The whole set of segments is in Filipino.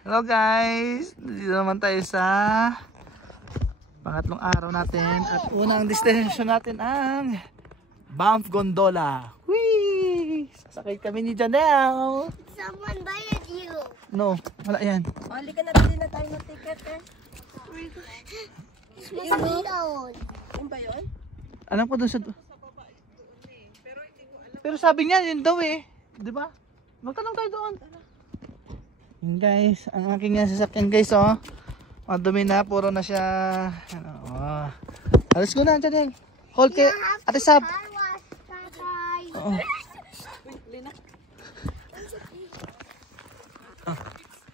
Hello guys! Dito naman tayo sa pangatlong araw natin at unang destination natin ang Banff Gondola. Whee! Sasakay kami ni Janelle. Someone buyed you. No, wala yan. Hali ka na, bili na tayo ng ticket eh. Yung ba yun? Alam ko doon sa... Pero sabi niya yun daw eh. Diba? Magtanong tayo doon. Yun guys, ang aking sasakyan guys oh. Madumi na, puro na siya. Oh. Alas ko na, Janelle. Hold kay Ate Sab. Oo.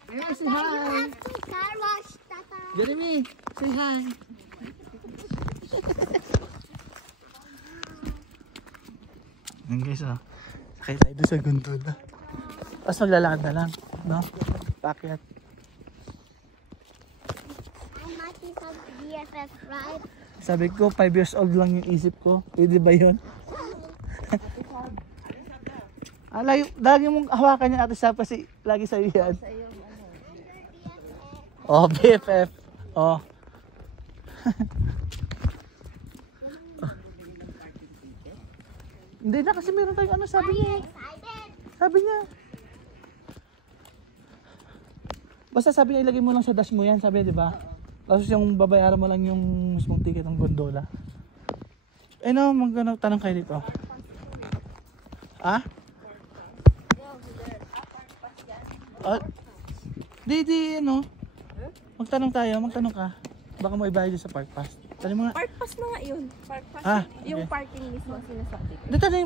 Hey, say hi. Car wash, Tata. Jeremy, say hi. Yan guys oh. Sakay tayo doon sa gondola. Tapos maglalakad na lang, no? Pakyat. I might be some BFF, right? Sabi ko, 5 years old lang yung isip ko. Pwede ba yun? Lagi mong hawakan yung Ate Sab kasi lagi sa'yo yan. Oh, BFF. Oh. Hindi na kasi meron tayong ano sabi niya. Sabi niya. Basta sabi niya ilagay mo lang sa dash mo yan, sabi niya, di ba? Tapos yung babayaran mo lang yung mismong ticket ng gondola. Eh no, tanong kayo dito. Ah? Di, ano? Magtanong ka. Baka mo ibayad sa park pass. Tali mo nga. Park pass na nga yun. Park pass. Yung okay. parking mismo ang sinasabi ko. Dito na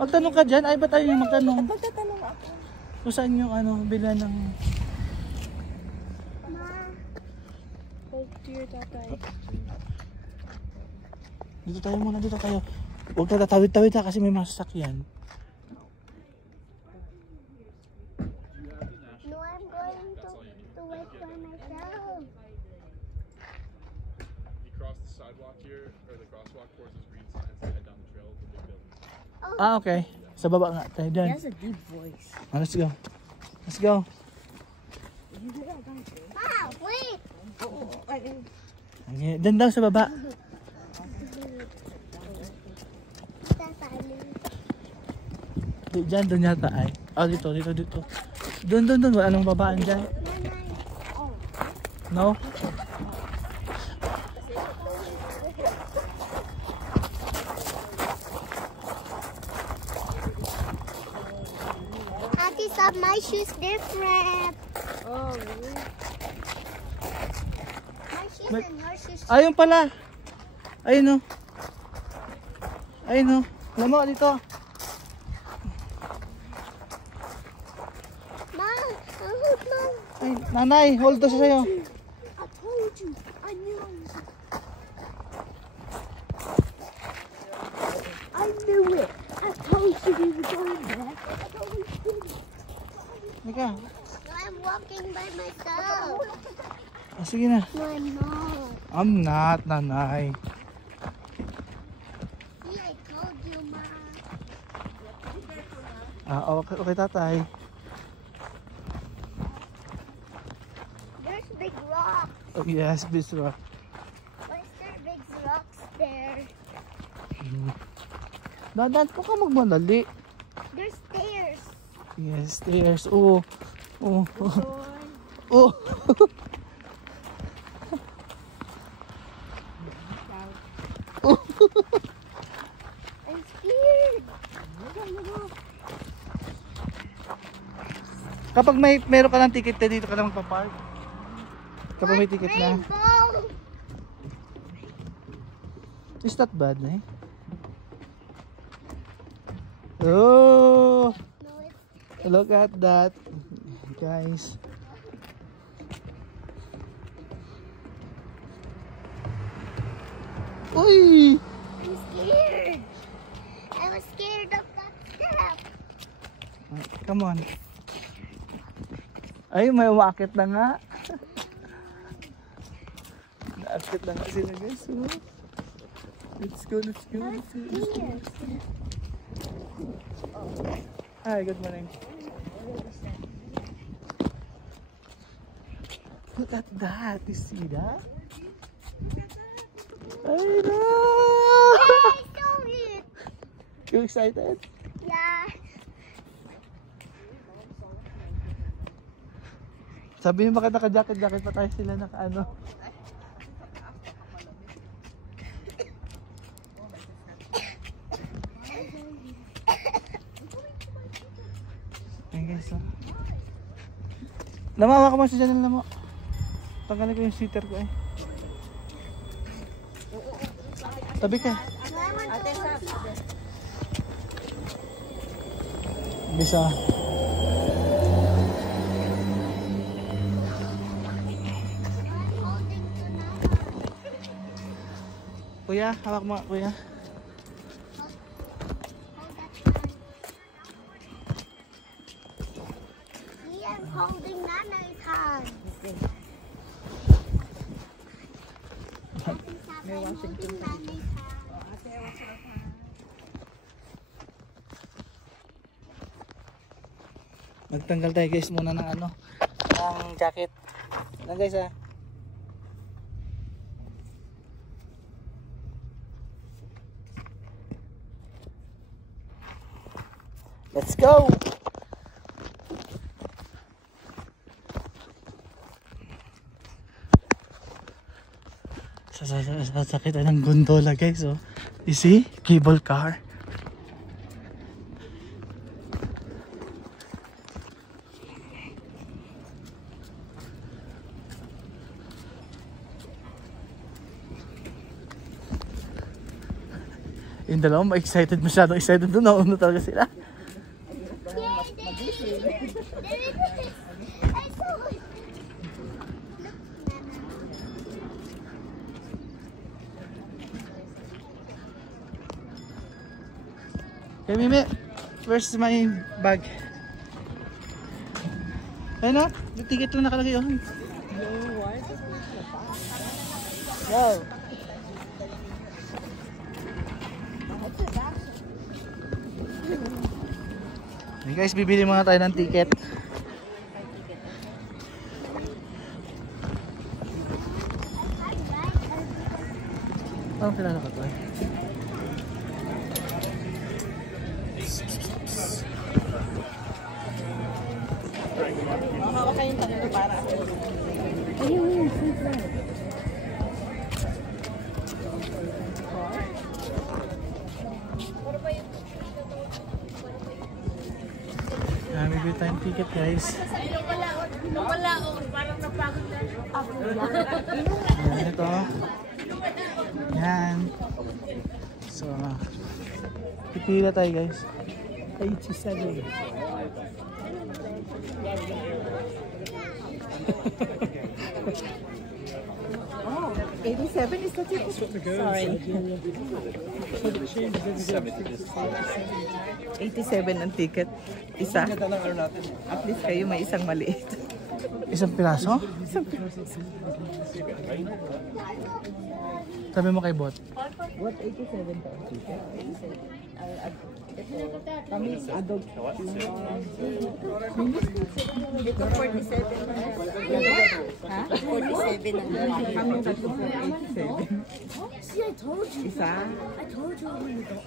magtanong ka dyan. Ay ba tayo yung magtanong? At magtatanong ako. Kung saan yung ano, bilan ng... Oh dear, tatay. Dito tayo muna, dito tayo. Huwag ka tatawid-tawid ha kasi may masasakyan. No, I'm going to wait for myself. You cross the sidewalk here, or the crosswalk towards those green signs and head down the trail to the big building. Ah, okay. Sa baba nga tayo dyan. He has a deep voice. Oh, let's go. Let's go. Ah, wait. Okay. Dyan daw sa baba. Dyan, doon yata ay. Oh, dito. Doon. Wala nang babaan dyan. No? Ate Sab, my shoes different. Oh, really? My shoes and your shoes. Ayun pala. Ayun o. Ayun o. Alam mo, dito. Mom, Mom. Ay, nanay, hold to siya sa'yo. I told you. I knew. I knew it. I told you we were going there. Ika. No, I'm walking by myself. Oh, sige na. No, I'm not. I'm not, nanay. See, I told you, Ma. Okay, tatay. There's big rocks. Oh, yes, Biswa. Why is there big rocks there? Dadan ko ka magmadali. There's stairs. Yes, stairs. Oh. Oh. I'm scared. Kapag meron ka ng ticket na dito ka lang magpa-park. Kapag may ticket na. Rainbow. Is that bad, eh? Oh! No, it's Look at that, guys. Uy! I'm scared. I was scared of that step. Come on. Ay, may umakit na nga. Naakit na nga sila, guys. Oh. Let's go. Hi, good morning. Look at that. You see that? I know. I saw it. You excited? Yeah. Sabi mo bakit naka-jacket pa tayo sila naka-ano. Ayan guys, oh. Lamawa ka mo sa dyan, lamo. Tanggalin ko yung seater ko eh. Tabi ka. Bisa. Kuya, hawak mo kuya. He is holding Nana's hand. May Washington Nana's hand. Magtanggal tayo guys muna ng ano, ng jacket. Lang guys ah. Let's go! Sasakit tayo ng gondola guys, oh. You see? Cable car. Yung dalawa excited, masyadong excited doon. Nauna talaga sila. I saw it. Hey Mimi, where's my bag? Ayun na, may ticket lang nakalagay yun. Wow. Hey guys, bibili muna tayo ng ticket. Parang kilala ka to eh. Bibili tayong ticket guys. Ayan, ito. Yan. So, pipila tayo guys. 87. Oh, 87 is the ticket. Sorry. 87 ang ticket. Isa. At least kayo may isang maliit. Isang piraso? Sabi mo kay Bot. What 87 pa ang ticket? Kami adult. Ito 47. Ha? 47 ang kami tatlo 87. See, I told you. Isa. I told you.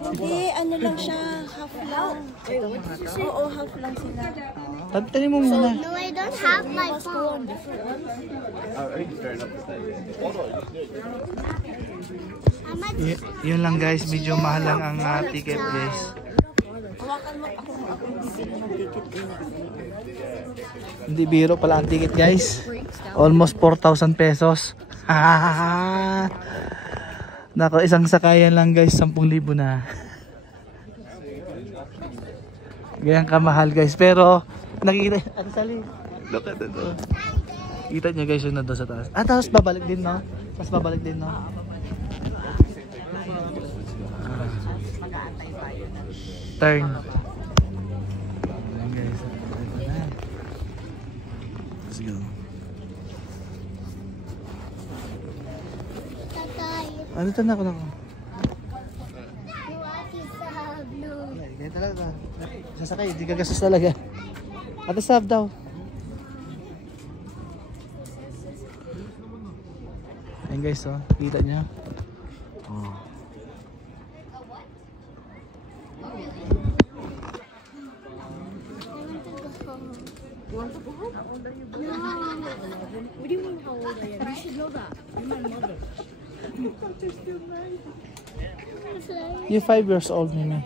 Hindi, ano lang siya, half lang. Oo, half lang sila. Tantanin mo muna. No, I don't have my phone. How much? Yun lang guys, medyo mahal lang ang ticket guys. Hawakan mo ako bibili ng ticket ko. Hindi biro pala ang ticket guys. Almost 4,000 pesos. Nako, isang sakayan lang guys, 10,000 na. Ganyan kamahal guys, pero nakikita ang sali. Look at it. Kita nyo guys yung nandun sa taas. Ah, tapos babalik din no? Tapos babalik din no? Turn. Ayan guys. Let's go. Tatay. Ano ito na ako na ako? What is up? No. Ganyan talaga. Sasakay, di gagastos talaga. Ate sab daw. Ayan guys, oh. Kita nyo? Oh. Want to go home? How old are you? No. What do you mean how old I am? You should know that. You're my mother. You're 5 years old, Mimi.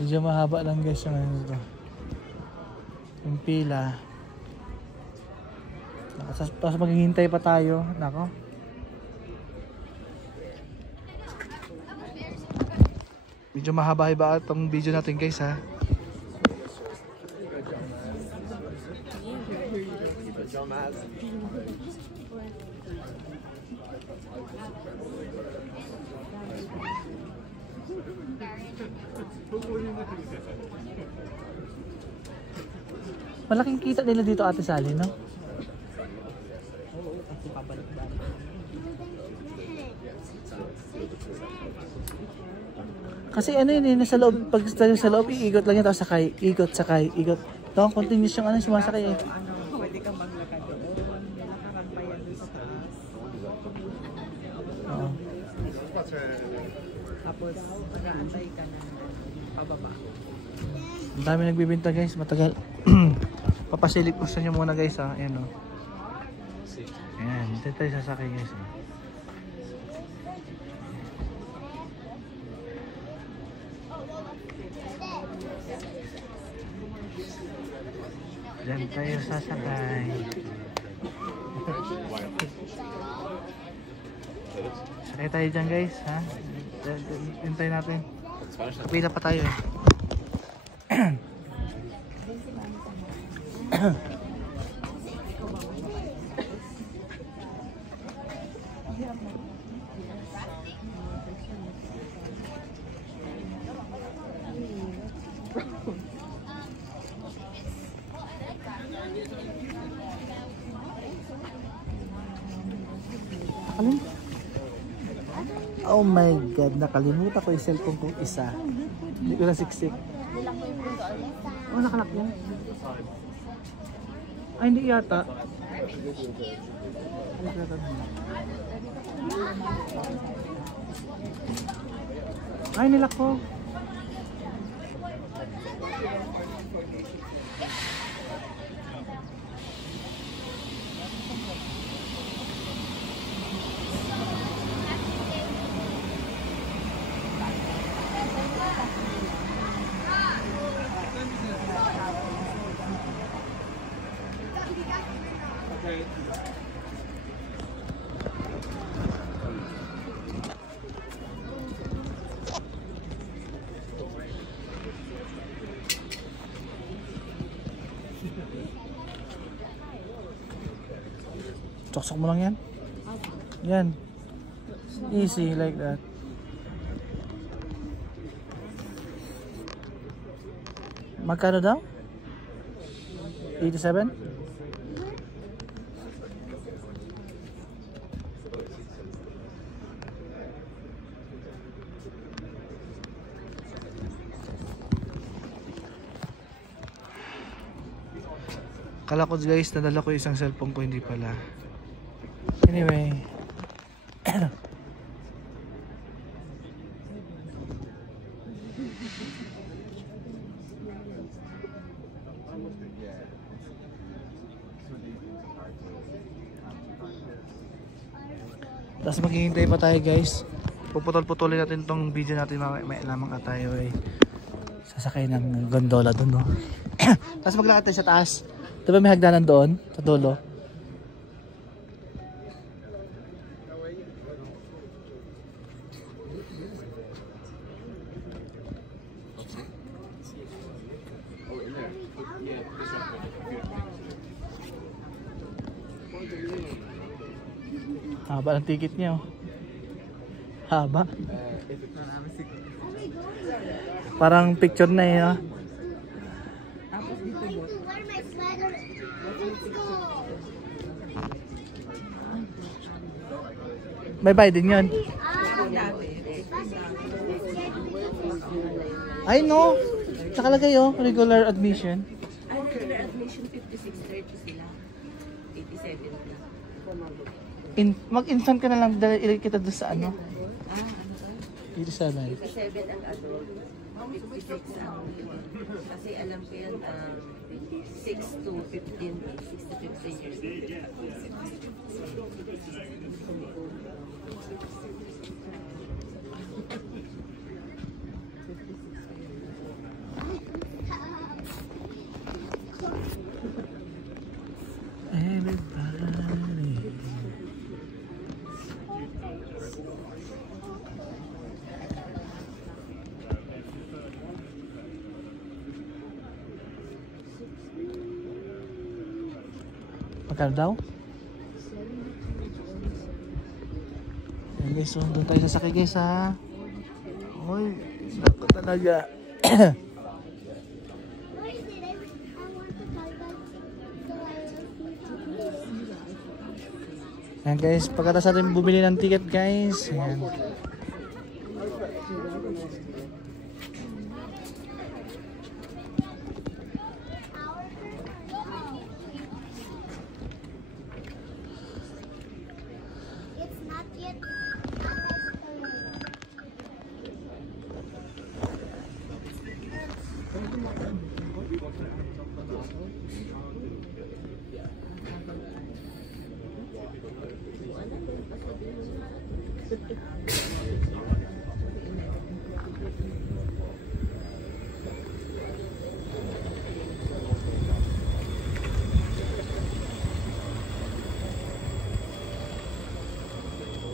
Medyo mahaba lang guys yung ano dito. Yung pila. Tapos maghihintay pa tayo. Nako. Medyo mahaba-haba itong video natin guys ha. Malaking kita nila dito Ate Sally, no? Kasi ano yun eh, nasa loob, pag tayo sa loob, iikot lang yun, tapos sakay, ikot, sakay, ikot. Ito, continuous yung ano, sumasakay eh. Pwede kang maglakad doon. Nakakad pa yan doon sa taas. Oo. Tapos, mag-aantay ka na pababa. Ang dami nagbibinta guys, matagal. Papasilip ko sa inyo muna guys ha, ayan o. Ayan, dito tayo sasakay guys ha. Diyan tayo sasakay. Sakay tayo dyan guys ha. Hintay natin. Pila pa tayo eh. Oh my god, nakalimutan ko yung cellphone kong isa. Hindi ko na siksik. Oh, nakalak yan. Ay, hindi yata. Ay, nilak ko. Soksok mo lang yan. Yan. Easy like that. Magkano daw? 87? Kala ko guys, nadala ko isang cellphone ko, hindi pala. Anyway. Tapos maghihintay pa tayo guys. Puputol-putulin natin tong video natin, may lamang ka tayo eh. Sasakay ng gondola dun, no? Tapos maglakad tayo sa taas. Diba may hagdanan doon sa dulo? Haba ng ticket niya, oh. Haba. Parang picture na eh, oh. May bayad din yun. Ay no. Nakalagay oh, regular admission. Regular admission 56.30 sila. Mag-infant ka na lang dahil kita doon sa ano. Dito sa live. 57 ang adult, 56 ang kasi alam ko yun 6 to 15, 6 to 15 years old. Everybody. Magkano daw? Ayan guys, so doon tayo sasakay guys ha. Uy, naku talaga. Where is it? I want to tell guys. So I will Ayan guys, pagkatapos natin bumili ng ticket guys. Ayan. It's not yet.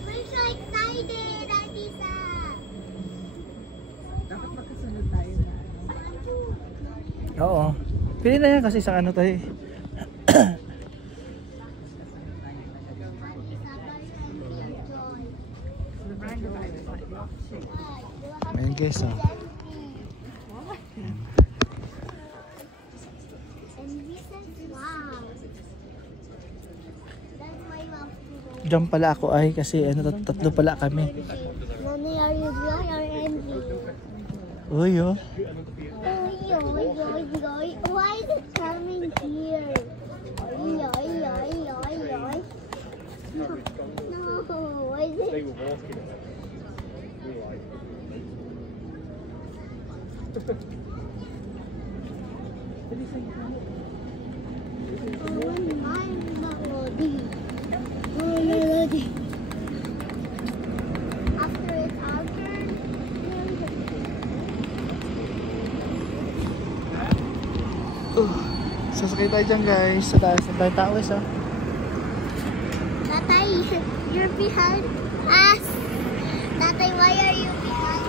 We're so excited, Auntie Sam. Dapat magkasunod tayo na Oo. Pili na yan kasi sa ano tayo. Ayan guys oh. And we said, wow. That's why we have to go. Diyan pala ako ay kasi ano tatlo pala kami. Mommy, are you joy or envy? Uy oh. Oy, oy, oy, oy. Why is it coming here? Oy, oy, oy, oy, oy. No, why is They it? were walking it. We were like, Oh, I'm not ready. I'm not ready. After it's our turn, Sasakay tayo dyan guys. Sa taas na tayo tao guys oh. Tatay, you're behind us. Tatay, why are you behind?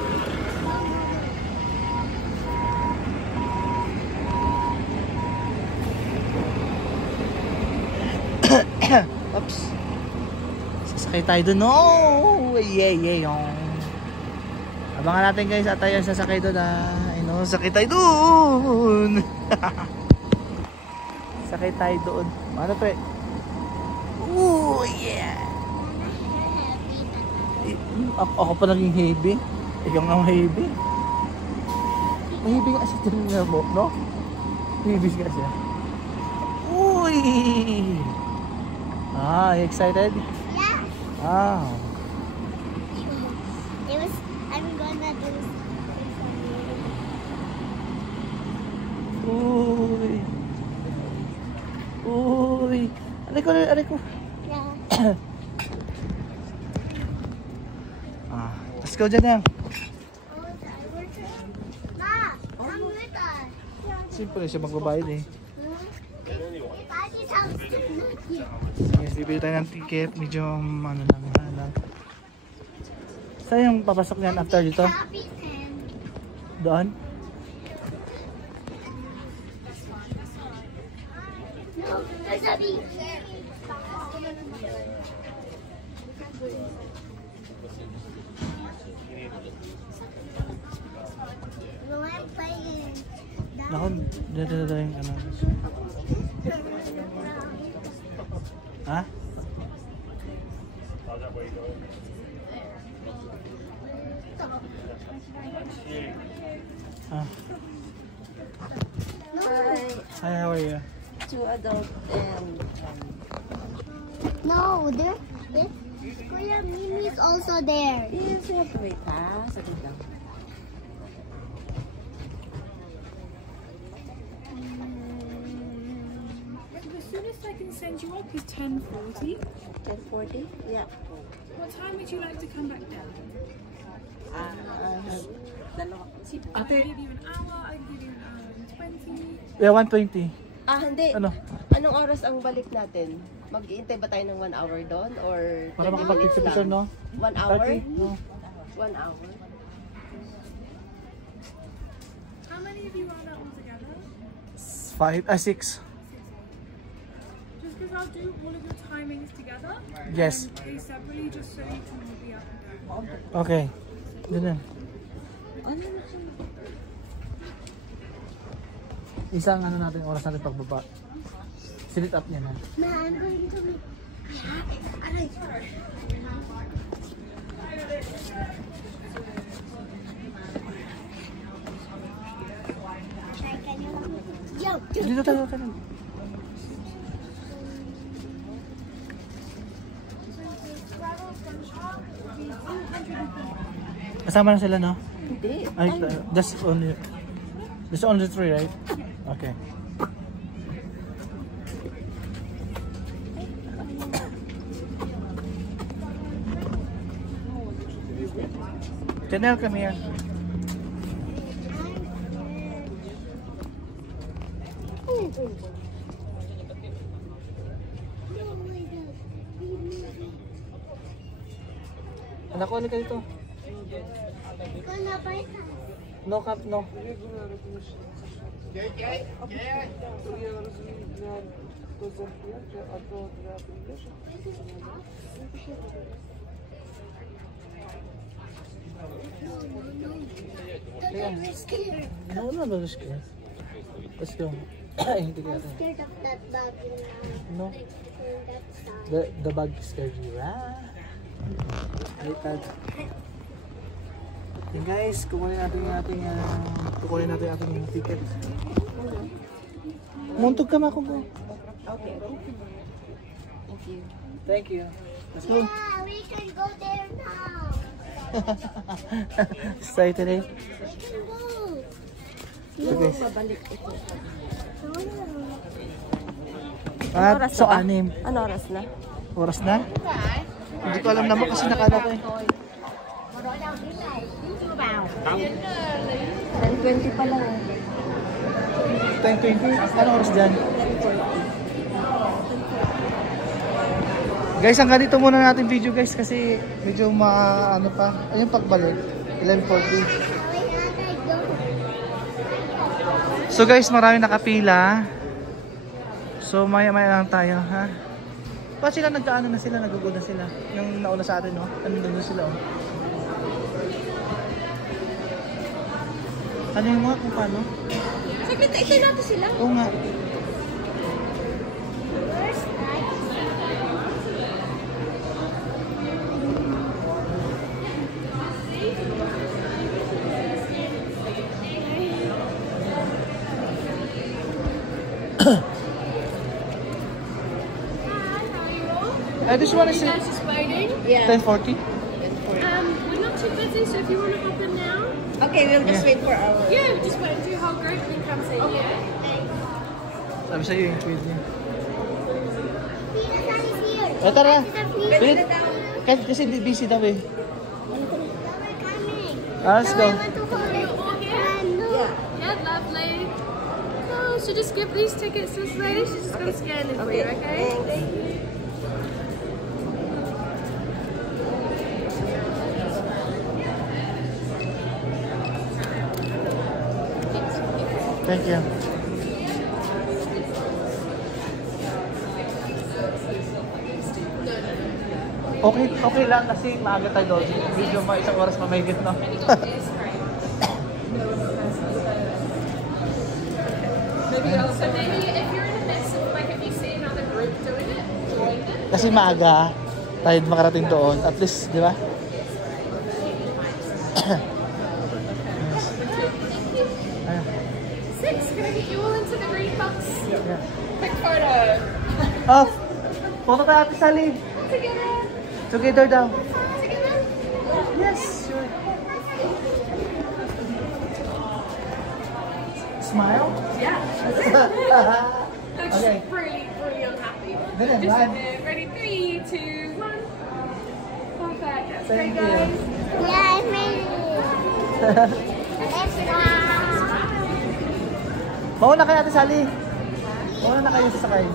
Oops. Sasakay tayo dun. No! Yeah, yeah, yung. Abangan natin guys at tayo sasakay dun ah. Sakay tayo dun. Sakay tayo doon. Ano pre? Ooh, yeah. Ako pa naging heavy. Ikaw nga heavy. Heavy nga siya dyan mo, no? Heavy nga siya. Uy! Ah, you excited? Yeah. Ah. I'm gonna do something. Uy! Uy! Aray ko. Yeah. Ah, let's go dyan yan. Ma, come with us. Simple siya magbabayad eh. If Auntie's house is not here. Sige, bibili tayo ng ticket. Medyo ano lang. Saan yung papasok niyan after dito? Happy and Doon? no, there's a beach. No, I'm playing. Naku, dito yung ano. Ha? how's that way going? Ah. No. Hi, how are you? 2 adult and No, there. Kuya Mimi is also there. Yes, you have to wait ha. Saglit lang. The soonest I can send you up is 10:40. 10:40? Yeah. What time would you like to come back down? Dalawa. I can give you an hour, I can give you an hour and 20. Yeah, 120. Hindi. Ano? Anong oras ang balik natin? Mag-iintay ba tayo ng 1 hour doon? Or Para 20 minutes makapag-exhibition, lang? no? 1 hour? 30? No. 1 hour? How many of you are there all together? 6. Just because I'll do all of your timings together. Yes. And they separately, just so you can all be up and down. Okay. Ganun. Isang ano natin, oras natin pagbaba. Sit up niya na. Ma, I'm going to make. Aray. Jump. Dito tayo. Kasama na sila, no? Hindi. Ay, just only 3, right? Okay. Janelle, come here. Anak ko, halika dito. No cap, no. No, scared. Let's go. Hindi ka I'm scared of that bug. No. That side. The bug scared you, ah? Tag. Okay guys, kukunin natin yung ating ticket. Muntog ka ma ko. Okay. Thank you. Thank you. Let's go. Yeah, we can go there now. Excited eh? We can go. So guys. Babalik ito. So 6. Ano oras na? Oras na? Hindi ko alam naman kasi nakala ko eh. 10:20 pa lang. 10:20? Ano oras dyan? Guys, hanggang dito muna natin video guys kasi medyo ano pa. Ayun pagbalik. 11:40. So guys, marami nakapila. So maya-maya lang tayo, ha? Pa sila nagkaano na sila, nagugood na sila. Yung nauna sa atin, no? Nandun sila, oh. Ano yung mga kung paano? Saglit, ito natin sila. Oo nga. This one is Just waiting. Yeah. 10:40. We're not too busy, so if you want to hop in now. Okay, we'll just wait for our... Yeah, just wait until your whole group and then come see you. Sabi sa'yo yung tweet niya. Peter is here. Eh, tara. Peter, Bilit. Kasi busy daw eh. we're coming. Let's go. I want to hold it. No. Yeah, lovely. Oh, so just give these tickets to this lady. She's just going to scan them for you, okay? Thank you. Okay lang kasi maaga tayo doon. Video mo 1 oras mamahigit na. So maybe if you're in a mess, like if you see another group doing it, join them. Kasi maaga tayo makarating doon. At least, di ba? Six, can I get you all into the green box? Yeah. Quick photo. Oh, Photo tayo Ate Sally. Together daw. Yes, sure. Smile? Yeah. Okay. Pretty unhappy. Ganun, man. Ready? 3, 2, 1. Perfect. That's Thank great, you. guys. Yeah, I'm ready. Let's go. Mauna kayo Ate Sally. Mauna na kayo sasakay.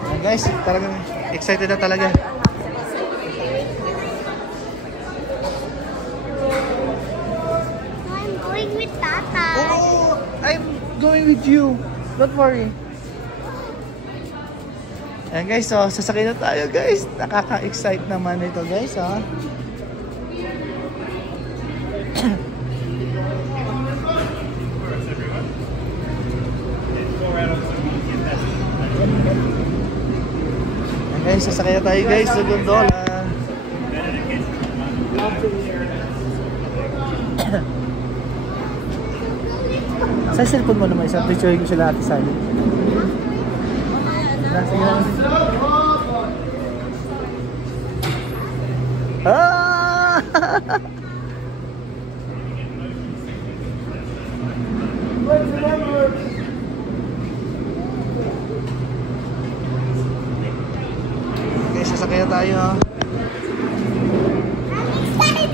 Ayan guys, talagang excited na talaga. I'm going with Tata. Oh, I'm going with you. Don't worry. Ayan guys, so sasakay na tayo guys. Nakaka-excite naman ito guys, ha. Ayan guys, sasakay na tayo guys sa gondola. Sa cellphone mo naman, isang picture ko sila Ate Sally. Sige lang. Ah! Okay, sasakay na tayo. I'm excited.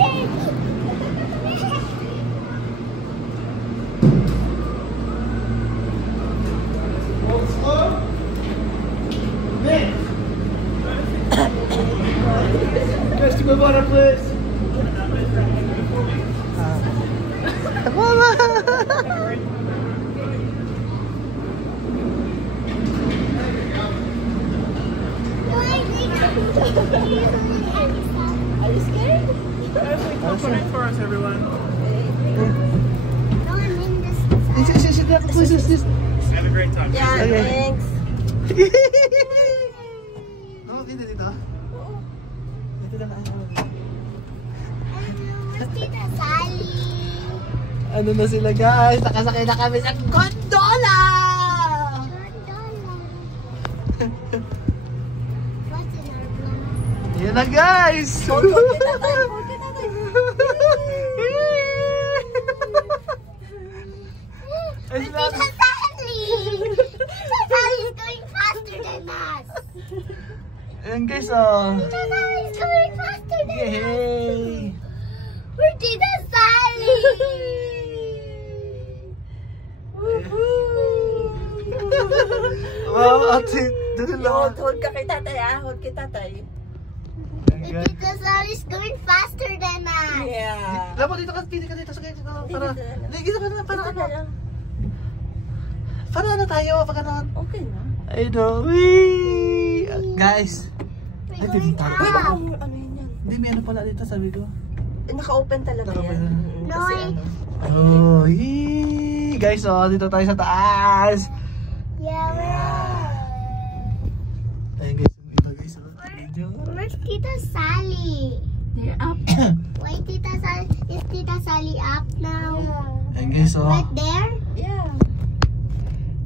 Guys, move on, please. Are you scared? Confident for us, everyone. No, I'm in this. Have a great time. Yeah, Okay. thanks. Okay na dito? Dito lang ako. Hello, Tita Sally. Ano na sila guys? Nakasakay na kami sa gondola! What's in our vlog? Yan na guys! Ay, Tita Sally! Tita Sally is going faster than us. Ayan guys, oh. Tita Sally is going faster than us. Yay! We're Tita Sally! Wow, ate, dali lang. Hold ka kay tatay, ah. Hold kay tatay. Ayan, guys. Tita Sally is going faster than us. Yeah. Labo, dito ka dito sa dito. Para, dito ka na, para Dito ano? na lang. Para ano tayo, pag ano? Okay na. I know. Wee! Guys, We're Ay, going dito. Wait, up. ano yun yan? hindi may ano pala dito, sabi ko. Naka-open talaga Naka-open. yan. No, Kasi I- ano. Oh, yee! Guys, oh, dito tayo sa taas. Yeah, we're Ayun guys, ito guys, oh. Video. Where's Tita Sally? They're up. Why Tita Sally? Is Tita Sally up now? Ayun guys, oh. Right there? Yeah.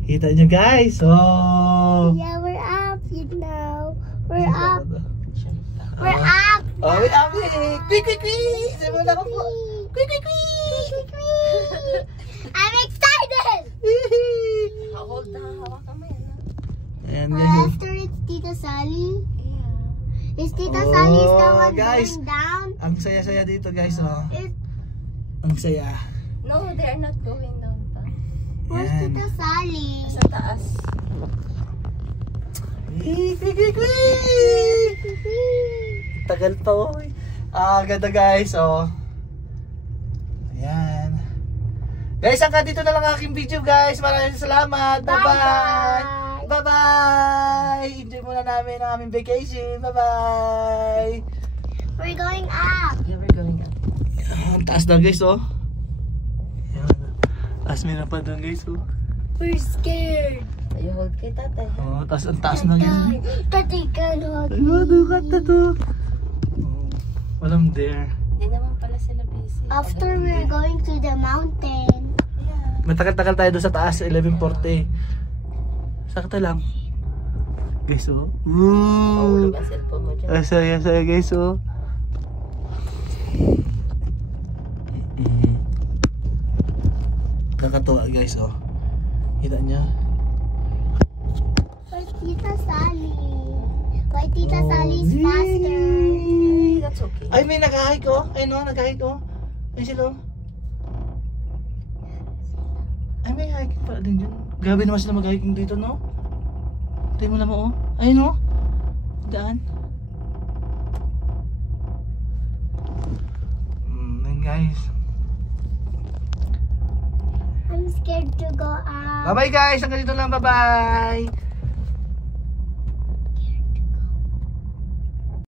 Kita nyo guys, oh. Yeah, we're up, you know. We're up. We're up. Oh, wait, abi. Quick, quick, quick. Simula ko po. Quick, quick, quick. I'm excited. Hold na, hawakan mo yan. Ayan Well, guys. after it's Tita Sally. Yeah. Is Tita Sally the one guys. going down? Ang saya-saya dito guys, oh. Is, Ang saya. No, they're not going down pa. where's Yan. Tita Sally? Sa taas. Quick, quick, quick, quick. Tagal to. Ganda guys, oh. Ayan. Guys, hanggang dito na lang ang aking video guys. Maraming salamat. Bye-bye. Bye-bye. Enjoy muna namin ang aming vacation. Bye-bye. We're going up. Yeah, we're going up. Ang taas na guys, oh. Ayan. Taas meron pa doon guys, oh. We're scared. You hold kay tatay. Oh, taas ang taas na guys. Tati can hold Ay, me. dukat na to. Oh, walang dare. Hindi naman pala sila busy. After we're going to the mountain. Yeah. Matagal-tagal tayo doon sa taas, 11:40. Sakto lang. Guys, oh. Mahulog ang cellphone mo dyan. Saya guys, oh. Kakatuwa guys, oh. Kita niya. Where's Tita Sally? Why Tita Sally's Yay! faster? That's okay. Ay, may nag-hike, oh. Ay, no, nag-hike, oh. Ay, sila, oh. Ay, may hiking pala din dyan. Grabe naman sila mag-hiking dito, no? Tayo mo naman, oh. Ay, no? Daan. Guys. I'm scared to go out. Bye-bye guys. Hanggang dito lang. Bye-bye.